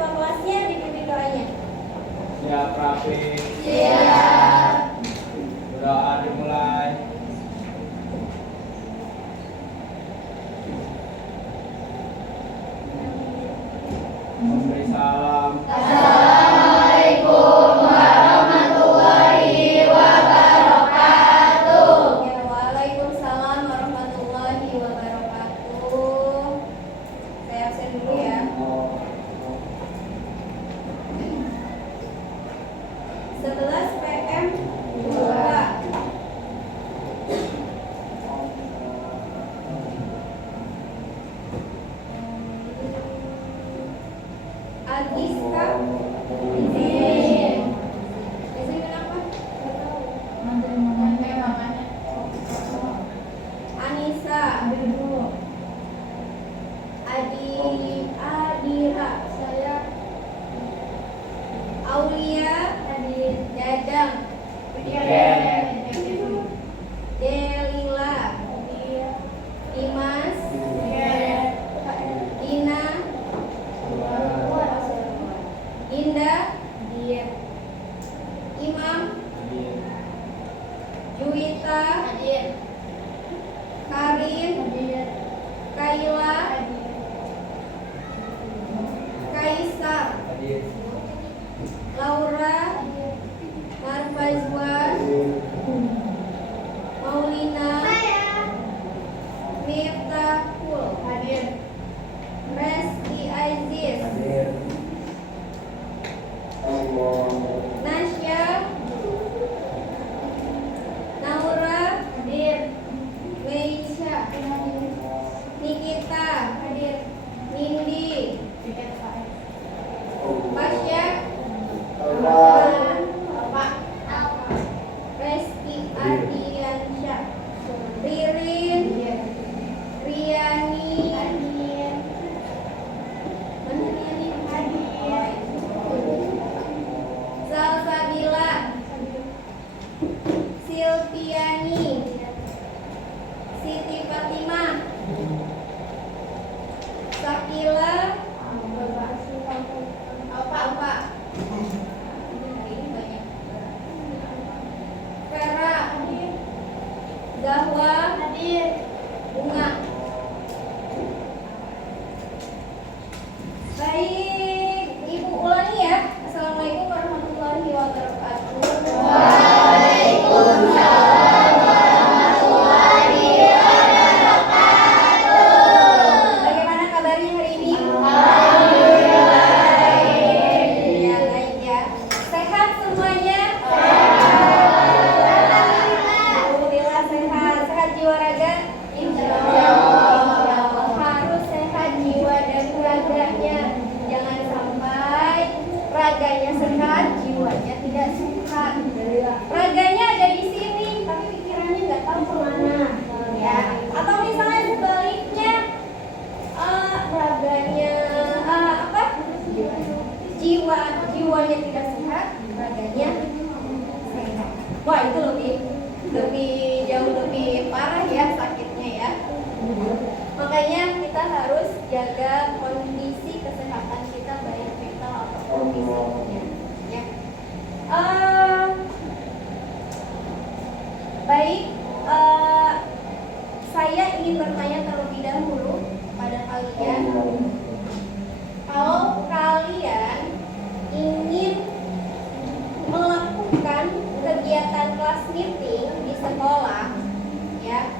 ketua kelasnya dipimpin doanya. Siap, Rafi. Siap. Doa dimulai. Memberi salam. Assalamualaikum warahmatullahi wabarakatuh. Ya, waalaikumsalam warahmatullahi wabarakatuh. Saya absen dulu ya. Sebelas PM 2. Agiska izin. Izin kenapa? Anissa Adira. Saya Aulia Dadang. Delila Dimas Dina Indah Imam Juwita Karin Kaila Kaisar Laura Marfazwa Maulina Miftahul Resti Aziz Nasya Naura Meisha Nikita Nindi Pasya Reski Ardiansyah Ririn Riani mana Riani Salsabila Silviani Siti Fatimah Sakila apa ini banyak. Vera Zahwa Bunga. Baik, Ibu ulangi ya. Assalamualaikum warahmatullahi wabarakatuh. Waalaikumsalam warahmatullahi wabarakatuh. Bagaimana kabarnya hari ini? Ya, baik ya. Sehat semuanya? Alhamdulillah sehat. Sehat jiwa raga? Insyaallah. Harus sehat jiwa dan raganya. Jangan sampai raganya sehat, jiwanya tidak sehat. Raganya ada di sini, tapi pikirannya nggak tahu kemana. Ya. Atau misalnya sebaliknya, raganya jiwanya tidak sehat, raganya sehat. Wah, itu jauh lebih parah ya sakitnya ya. Makanya kita harus jaga kondisi kesehatan kita, baik mental ataupun fisiknya. Ya. Baik, saya ingin bertanya terlebih dahulu pada kalian. Kalau kalian ingin melakukan kegiatan kelas meeting di sekolah, ya,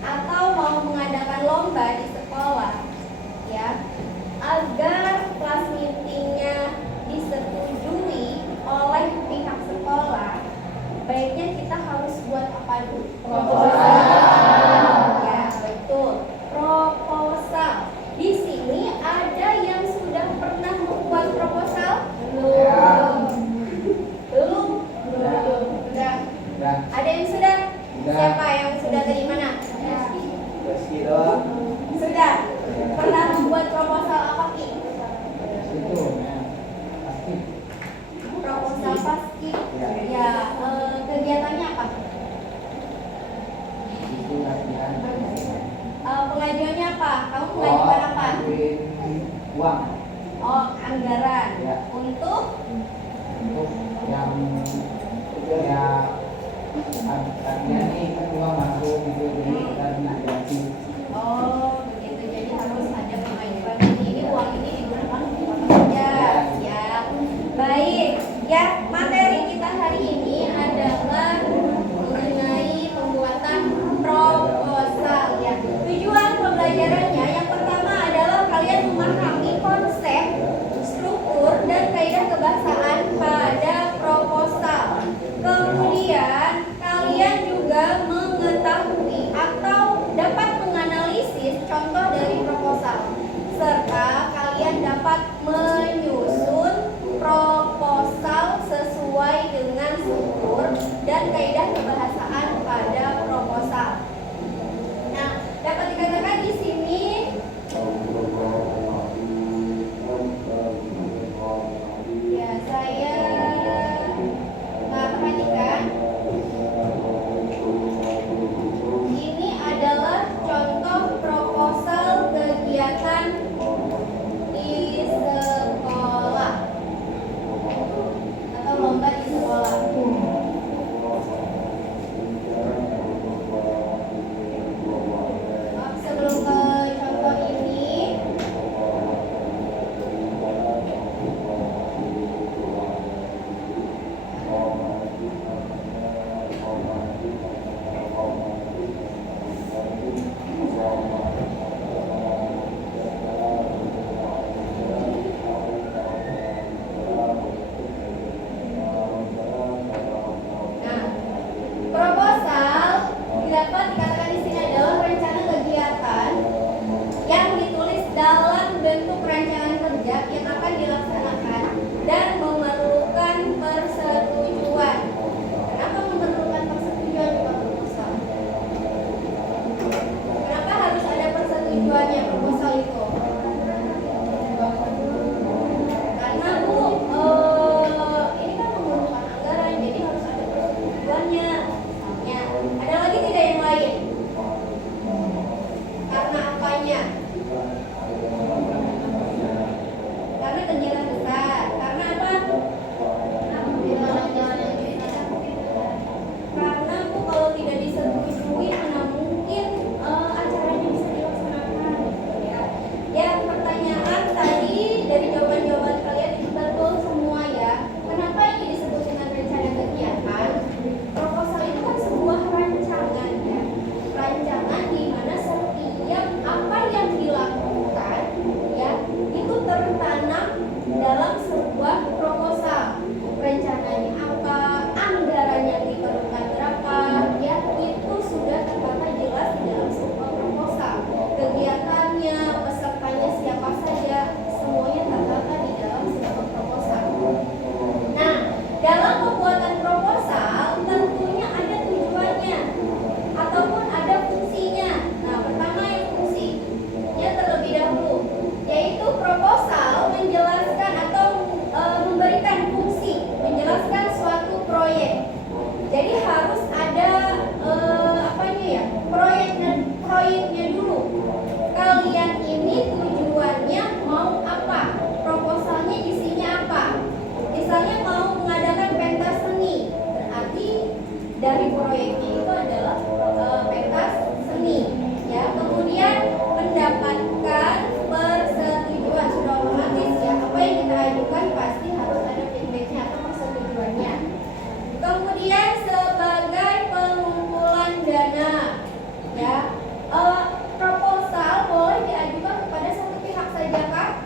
atau mau mengadakan lomba di sekolah, ya, agar kelas meetingnya disetujui oleh pihak sekolah, baiknya kita harus buat apa dulu? Proposal. Ya, betul. Proposal. Di sini ada yang sudah pernah membuat proposal? Belum. Belum. Sudah. Ada yang sudah? Siapa yang sudah dari mana? Sudah. Pernah membuat proposal apa, Ki? Proposal pasti. Ya, kegiatannya apa? Pengajuannya apa? Kamu mengajukan apa? Uang. Oh, anggaran. Ya. Untuk yang ya artinya nih kan uang masuk gitu jadi kita nak gaji. Oh, begitu. Jadi harus ada pengajuan ini uang ini digunakan untuk apa saja. Ya. Baik. Ya, materi kita hari ini adalah mengenai pembuatan proposal ya. Tujuan pembelajarannya yang pertama adalah kalian memahami konsep, struktur dan kaidah kebahasaan pada proposal. Kemudian kalian juga mengetahui atau dapat menganalisis contoh dari proposal serta kalian dapat menyusun proposal sesuai dengan struktur dan kaidah kebahasaan pada proposal. Nah, dapat dikatakan di sini ya saya perhatikan ini adalah contoh proposal kegiatan di sekolah atau lomba di sekolah. Sebelum ke contoh ini, nah, proposal dapat dikatakan di sini adalah rencana kegiatan yang ditulis dalam bentuk rancangan kerja yang akan dilaksanakan dan memerlukan persetujuan. Kenapa memerlukan persetujuan di proposal? Kenapa harus ada persetujuannya proposal itu? Karena Bu, ini kan memerlukan anggaran, jadi harus ada persetujuannya. Misalnya, ada lagi tidak yang lain? Karena apanya? Karena kegiatan besar. Karena apa? Karena Bu, kalau tidak disetujui, mana mungkin acaranya bisa dilaksanakan. Ya, pertanyaan tadi dari jawaban-jawaban kalian itu betul semua ya. Kenapa ini disebut dengan rencana kegiatan? Proposal itu kan sebuah rancangan ya. Rancangan di mana setiap apa yang dilakukan ya itu tertanam dalam sebuah proposal. Rencananya apa, anggaran yang diperlukan berapa, ya itu sudah tertata jelas di dalam sebuah proposal. Kegiatannya, pesertanya siapa saja, semuanya tertata di dalam sebuah proposal. Nah, dalam pembuatan proposal tentunya ada tujuannya ataupun ada fungsinya. Nah, pertama yang fungsinya terlebih dahulu, yaitu proposal menjelaskan atau memberikan fungsi, menjelaskan suatu proyek. Jadi harus ada apanya ya? Proyeknya dulu. Kalian ini tujuannya mau apa? Proposalnya isinya apa? Misalnya mau mengadakan pentas seni, berarti dari proyeknya itu adalah pentas seni. Ya, kemudian mendapatkan persetujuan sudah otomatis ya. Apa yang kita ajukan pasti harus ada feedbacknya atau persetujuannya. Kemudian sebagai pengumpulan dana, ya, proposal boleh diajukan kepada satu pihak saja kah?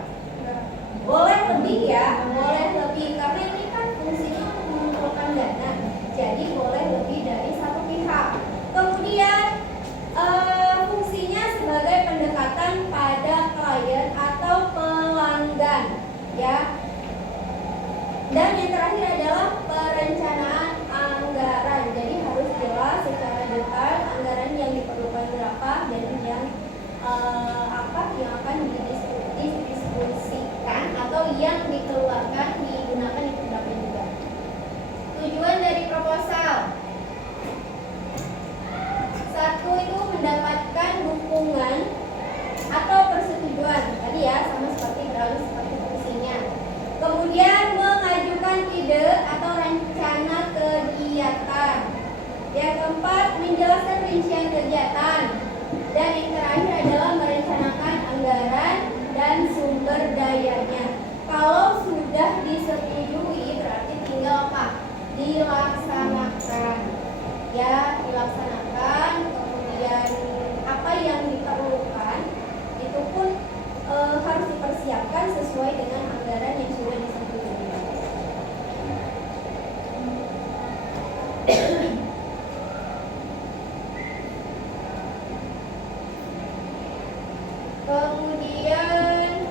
Boleh lebih ya, boleh lebih karena ini kan fungsinya untuk mengumpulkan dana, jadi boleh lebih dari satu pihak. Kemudian fungsinya sebagai pendekatan pada klien atau pelanggan, ya. Dan yang terakhir adalah perencanaan anggaran. Jadi harus jelas secara detail anggaran yang diperlukan berapa dan yang apa yang akan didistribusikan atau yang dikeluarkan digunakan itu berapa juga. Tujuan dari proposal satu itu mendapatkan dukungan atau persetujuan tadi ya, sama seperti beralih seperti fungsi. Kemudian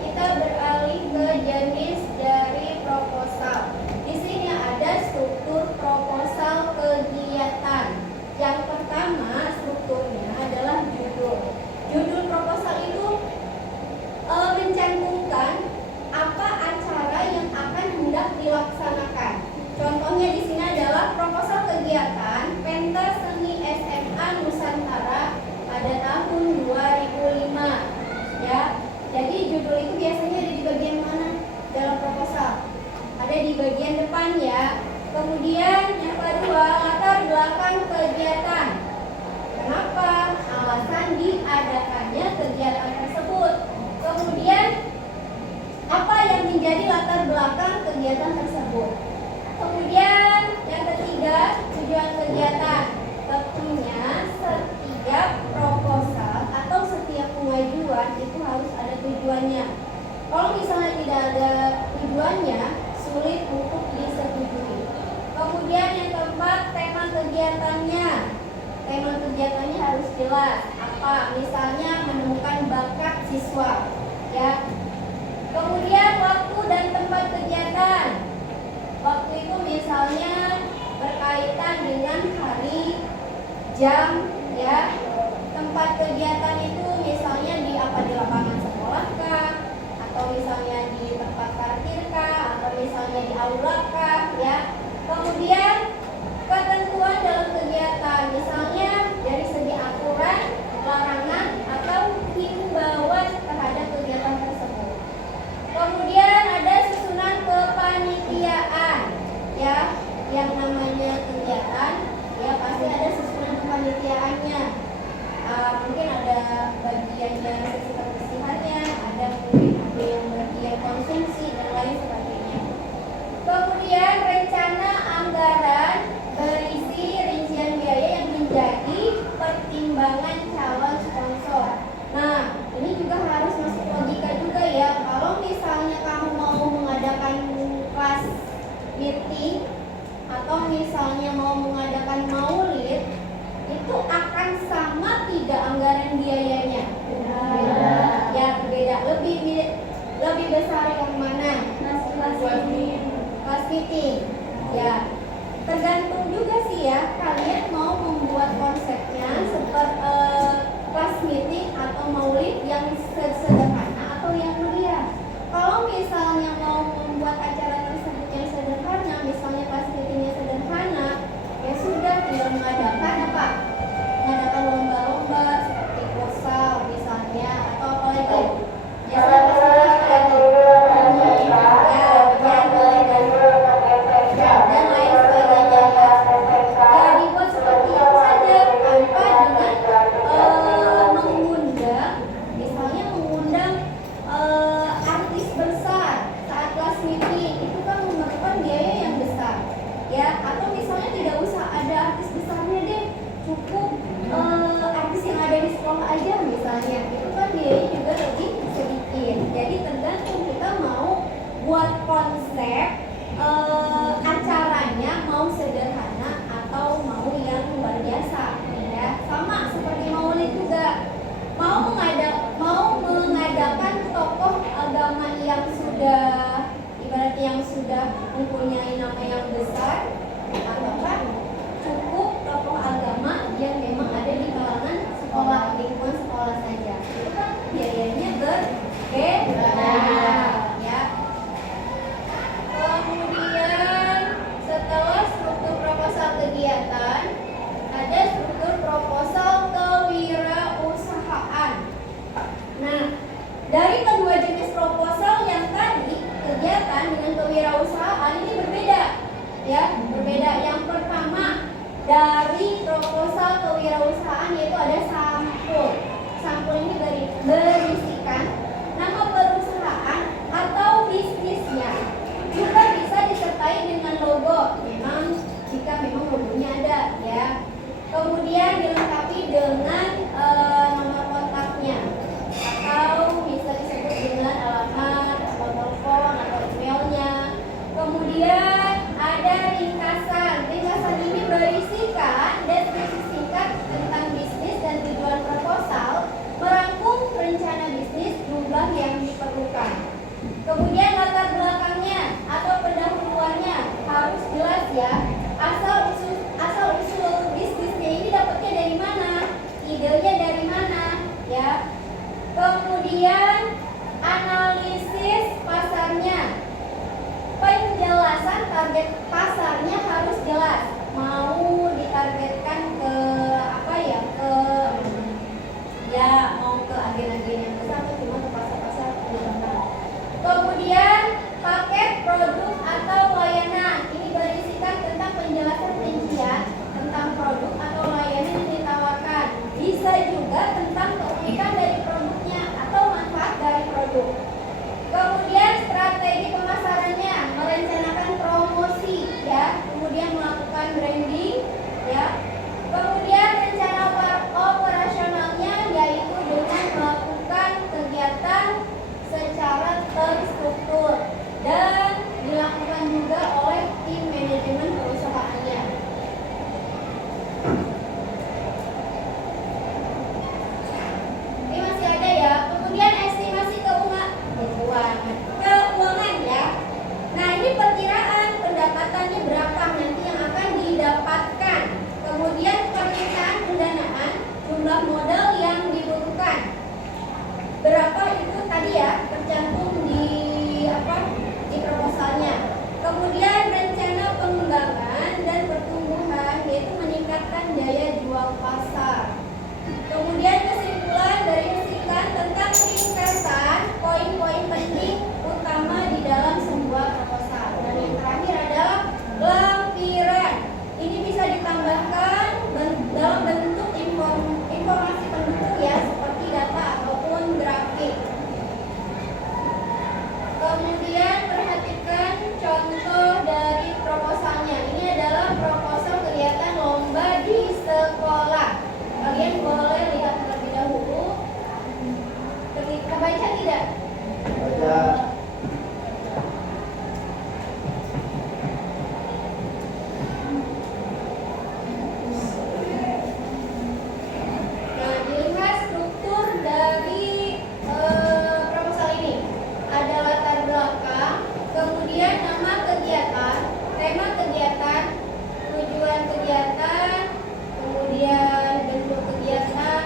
kita beralih ke jenis dari proposal. Di sini ada struktur proposal kegiatan. Yang pertama strukturnya adalah judul. Judul proposal itu mencantumkan apa acara yang akan hendak dilaksanakan. Contohnya di sini adalah proposal kegiatan pentas seni SMA Nusantara pada tahun 2005. Ya, jadi judul itu biasanya ada di bagian mana dalam proposal? Ada di bagian depan ya. Kemudian yang kedua, latar belakang kegiatan. Kenapa? Alasan diadakannya kegiatan tersebut. Kemudian apa yang menjadi latar belakang kegiatan tersebut? Kemudian yang ketiga, tujuan kegiatan. Tentunya setiap proposal atau setiap pengajuan itu harus ada tujuannya. Kalau misalnya tidak ada tujuannya, sulit untuk disetujui. Kemudian yang keempat, tema kegiatannya. Tema kegiatannya harus jelas. Apa? Misalnya menemukan bakat siswa, ya. Kemudian waktu dan tempat kegiatan. Waktu itu misalnya berkaitan dengan hari, jam, ya. Tempat kegiatan itu misalnya di lapangan sekolah kah, atau misalnya di tempat parkir kah, atau misalnya di aula kah, ya. Kemudian ketentuan dalam kegiatan, misalnya dari segi aturan, larangan, atau himbauan terhadap kegiatan tersebut. Kemudian ada susunan kepanitiaan, ya, yang namanya kegiatan, ya pasti ada susunan kepanitiaannya. Mungkin ada bagian yang sesi kebersihannya, ada mungkin ada yang bagian konsumsi dan lain sebagainya. Kemudian rencana anggaran berisi rincian biaya yang menjadi pertimbangan calon sponsor. Nah, ini juga harus masuk logika juga ya. Kalau misalnya kamu mau mengadakan kelas meeting atau misalnya mau mengadakan maulid, itu akan sama tidak anggaran biayanya? Beda. Ya, beda. Lebih besar yang mana? Kelas meeting. Ya, tergantung juga sih ya. Kalian mau membuat konsepnya seperti kelas meeting atau maulid yang sederhana atau yang meriah. Kalau misalnya mau membuat acara tersebut yang sederhana, misalnya kelas meetingnya sederhana, ya sudah tinggal mengadakan apa? Mengadakan lomba-lomba seperti futsal misalnya, atau apa lagi? Biasanya dan lain sebagainya ya. Ya dibuat seperti itu saja tanpa dengan mengundang, misalnya mengundang artis besar saat kelas meeting, itu kan memerlukan biaya yang besar, ya. Atau misalnya tidak usah ada artis besarnya deh, cukup artis yang ada di sekolah aja misalnya, itu kan biayanya juga lebih sedikit. Jadi tergantung kita mau buat konsep acaranya mau sederhana atau mau yang luar biasa, ya. Sama seperti maulid juga, mau mengadakan tokoh agama yang sudah ibaratnya yang sudah mempunyai nama yang besar, ataukah cukup tokoh agama yang memang ada di kalangan sekolah, lingkungan sekolah saja, itu kan biayanya berbeda, ya. Kemudian setelah struktur proposal kegiatan, ada struktur proposal kewirausahaan. Nah, dari kedua jenis proposal yang tadi, kegiatan dengan kewirausahaan, ini berbeda, ya. Kemudian analisis pasarnya. Penjelasan target pasarnya harus jelas. Mau ditargetkan ke apa ya? Mau ke agen-agen yang besar atau cuma ke pasar-pasar terdekat. Kemudian paket produk atau layanan. Ini berisikan tentang penjelasan rincian tentang produk atau layanan yang ditawarkan. Bisa juga tentang keunikan dari produknya atau manfaat dari produk. Kemudian strategi pemasarannya, merencanakan promosi ya, kemudian melakukan branding ya. Kemudian rencana operasionalnya yaitu dengan melakukan kegiatan secara terstruktur dan dilakukan juga oleh tim manajemen perusahaannya. Ini masih ada ya. Kemudian estimasi keuangan ya. Nah, ini perkiraan pendapatannya berapa nanti yang akan didapatkan. Kemudian permintaan pendanaan, jumlah modal yang dibutuhkan. Berapa itu tadi ya, tercantum di proposalnya. Kemudian rencana pengembangan dan pertumbuhan, yaitu meningkatkan daya jual pasar. Kemudian kesimpulan tentang ringkasan poin-poin penting utama di dalam sebuah proposal. Dan yang terakhir adalah lampiran. Ini bisa ditambahkan dalam bentuk informasi pendukung ya, seperti data ataupun grafik. Kemudian perhatikan contoh dari proposalnya. Ini adalah proposal kegiatan lomba di sekolah. Kalian boleh lihat terlebih dahulu. Kita baca tidak? Baca. Nah, dilihat struktur dari proposal ini. Ada latar belakang, kemudian nama kegiatan, tema kegiatan, tujuan kegiatan, kemudian bentuk kegiatan,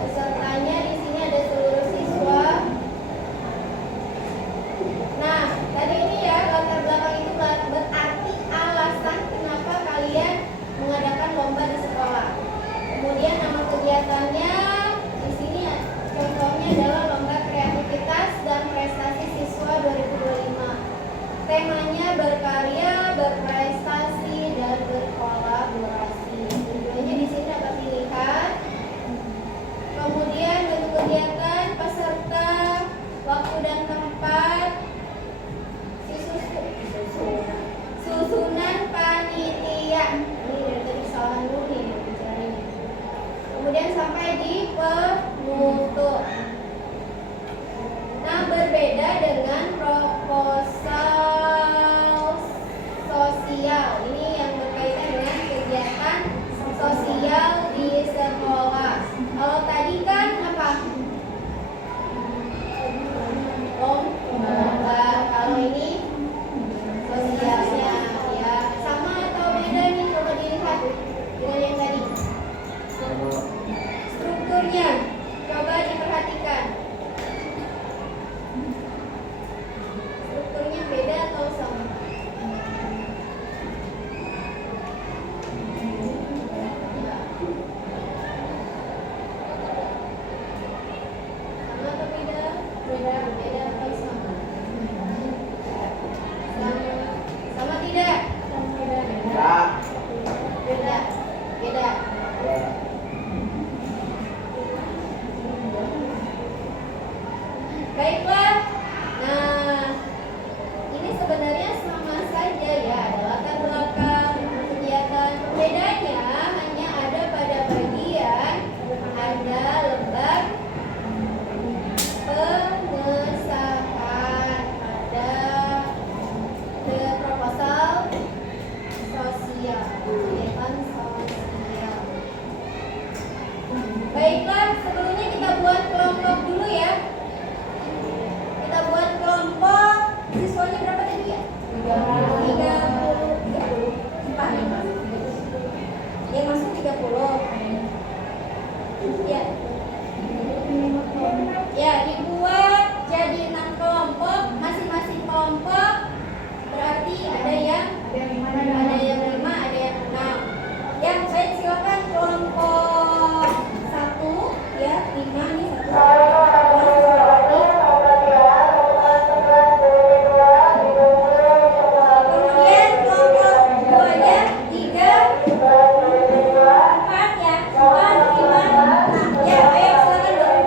pesertanya di sini ada seluruh siswa. Nah, tadi ini ya latar belakang itu berarti alasan kenapa kalian mengadakan lomba di sekolah. Kemudian nama kegiatannya di sini ya, contohnya adalah lomba kreativitas dan prestasi siswa 2025. Temanya berkarya, berprestasi dan berkolaborasi. Tujuannya di sini dapat dilihat. Kemudian bentuk kegiatan, peserta, waktu dan tempat, susunan panitia. Ini dari tadi kesalahan dulu nih bicaranya. Kemudian sampai di penutup. Nah, berbeda dengan proposal sosial. Ini yang berkaitan dengan kegiatan sosial di sekolah. Kalau tadi kan apa? Lomba. Kalau ini sosialnya ya. Sama atau beda nih? Coba dilihat dengan yang tadi. Strukturnya coba diperhatikan. Strukturnya beda atau sama? Sama atau beda? Beda atau sama? Sama tidak? Ya. Beda. Baiklah. Nah, ini sebenarnya sama saja ya, ada latar belakang, kegiatan. Bedanya hanya ada pada bagian ada lembar pengesahan pada proposal sosial, kegiatan sosial. Baiklah, sebelumnya kita buat kelompok dulu ya. Kita buat kelompok. Siswanya berapa tadi ya? 34. Yang masuk 30. Ya. Ya, dibuat jadi 6 kelompok, masing-masing kelompok berarti ada yang 5, ada yang 6. Yang baik silakan kelompok 1 ya, 5 nih 1. Kemudian kelompok 2-nya 3, 4 ya, 4, 5, 6. Ya, ayo silakan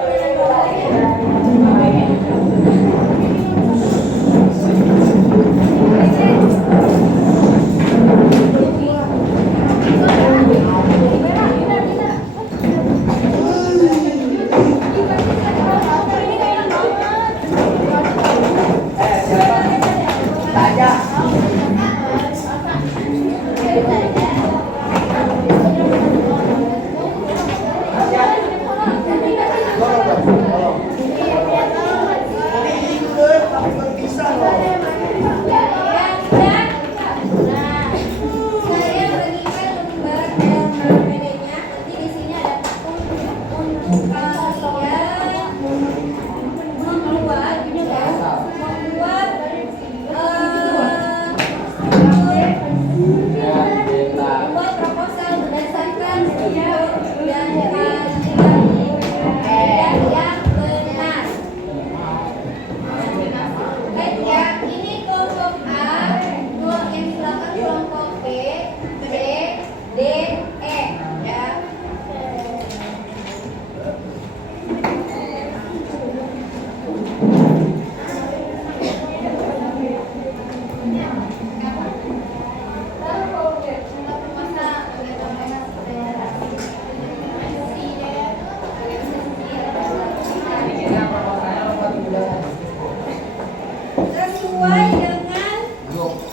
sesuai dengan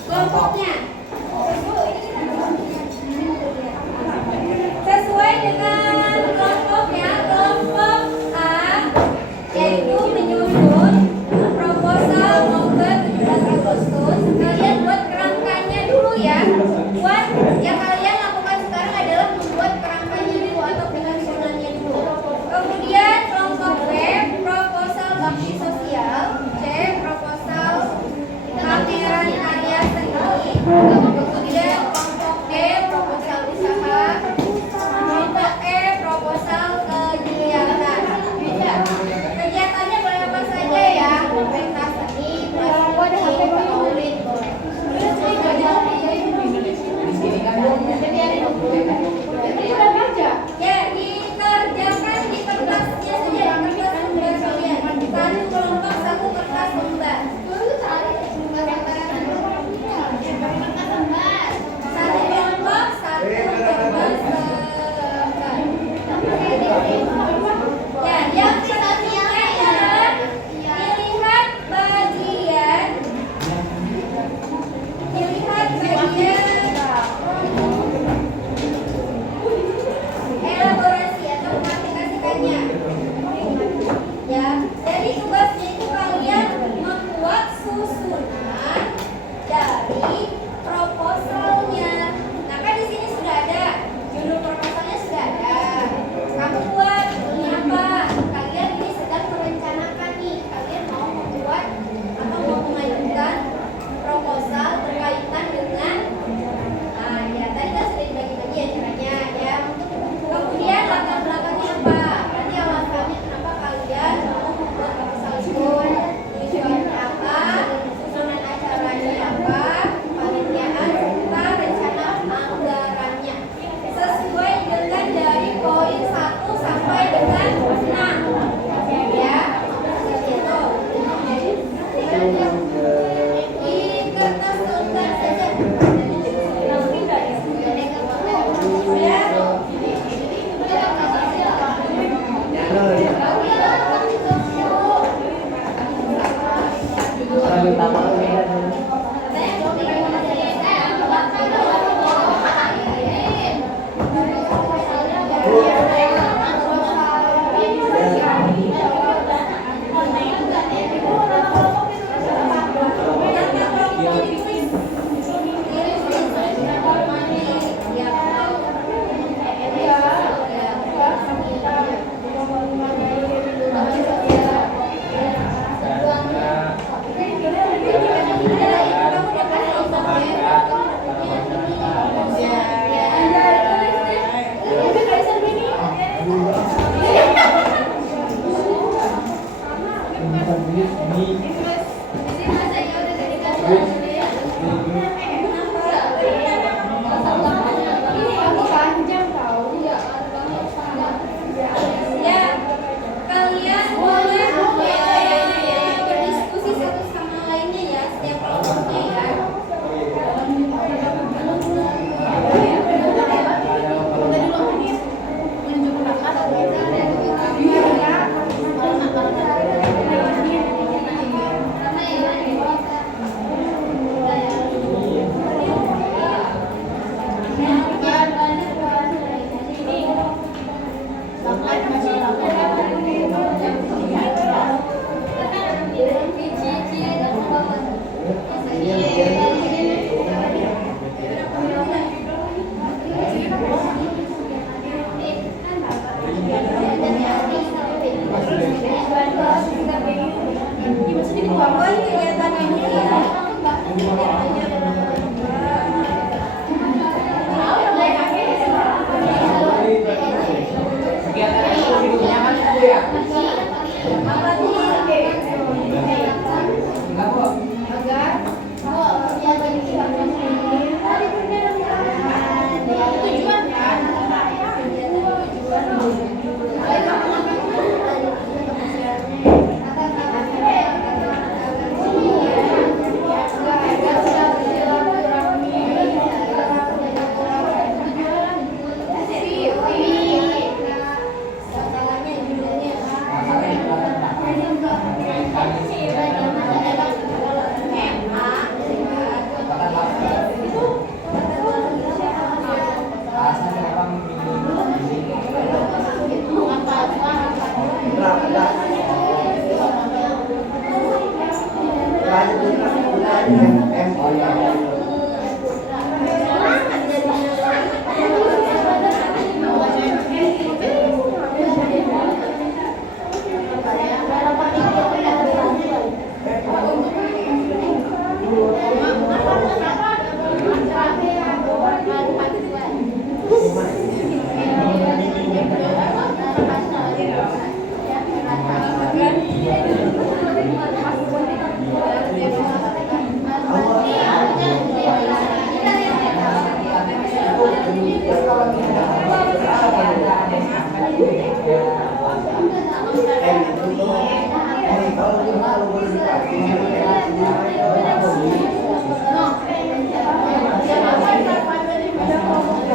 kelompoknya. Sesuai dengan kelompoknya, kelompok A yaitu menyusun proposal nomor 17 Agustus. Kalian buat kerangkanya dulu ya. Buat yang kalian lakukan sekarang adalah membuat kerangkanya dulu atau penyusunannya dulu. Kemudian kelompok B proposal bakti sosial, C proposal pameran karya seni. Kemudian kelompok D proposal usaha, kelompok E proposal kegiatan. Kegiatannya boleh apa saja ya, pentas seni, prasasti, paulit. Ya, dikerjakan di kertasnya saja, di kertas lembar kalian. Satu kelompok, satu kertas lembar. Satu kelompok, satu kertas lembar. Ya, yang selanjutnya adalah dilihat bagian elaborasi atau mengaplikasikannya. Ya, jadi tugasnya itu kalian membuat susunan dari proposalnya. Nah, kan di sini sudah ada judul proposalnya, sudah ada. Kamu buat ini apa? Kalian ini sedang merencanakan nih. Kalian mau membuat atau mau mengajukan proposal berkaitan dengan ya tadi kan sudah dibagi-bagi ya caranya ya. Kemudian latar belakangnya apa? Berarti alasannya kenapa kalian mau membuat proposal itu, tujuannya apa, susunan acaranya apa, panitiaan serta rencana anggarannya. Sesuai dengan dari poin 1 sampai dengan 6 ya. Seperti itu. Di kertas lembar saja.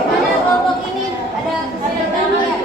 Mana kelompok ini ada kesulitannya ya?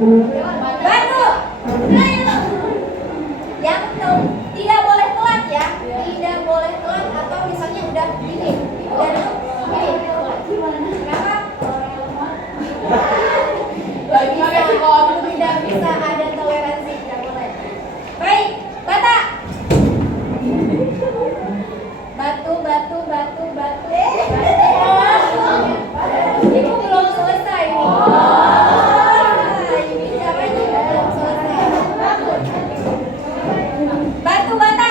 Batu. Yang tidak boleh telat ya. Tidak boleh telat atau misalnya udah gini. Udah gini. Kenapa? Tidak bisa ada toleransi, tidak boleh. Baik, Bata. Batu. Ibu belum selesai nih. Bicaranya belum selesai. Batu bata. Bata.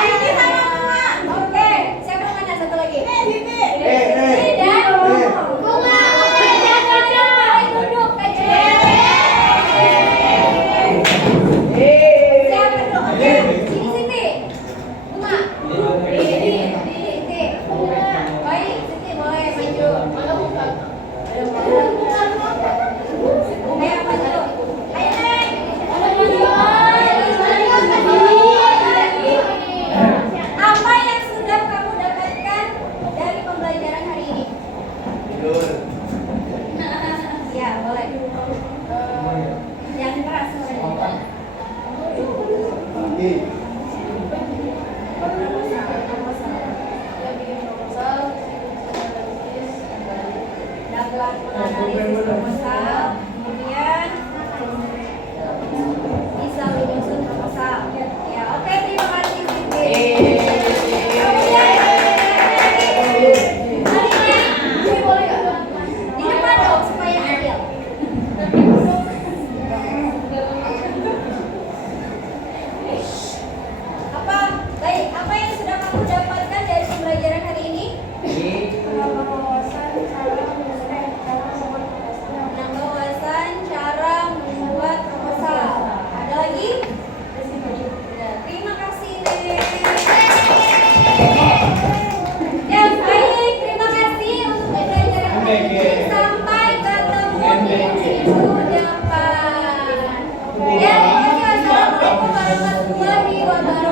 Ini sama bunga. Oke, siapa mana satu lagi? Sini dan bunga. Oke, jangan duduk aja. Siapa duduk? Oke, sini Siti. Bunga. Siti. Baik, Siti boleh maju. Ayo maju. Ayo Neng. Apa yang sudah kamu dapatkan dari pembelajaran hari ini? Ya, boleh. Yang keras suaranya. Dapat menganalisis proposal, kemudian bisa menyusun proposal. Ya, oke, terima kasih Siti. Di depan dong supaya adil. Apa yang sudah kamu dapatkan dari pembelajaran hari ini? Menambah wawasan cara membuat proposal. Ada lagi? Terima kasih Nek. Ya baik, terima kasih untuk pembelajaran hari ini. Sampai ketemu di minggu depan. Ya, terima kasih. Wassalamualaikum warahmatullahi wabarakatuh.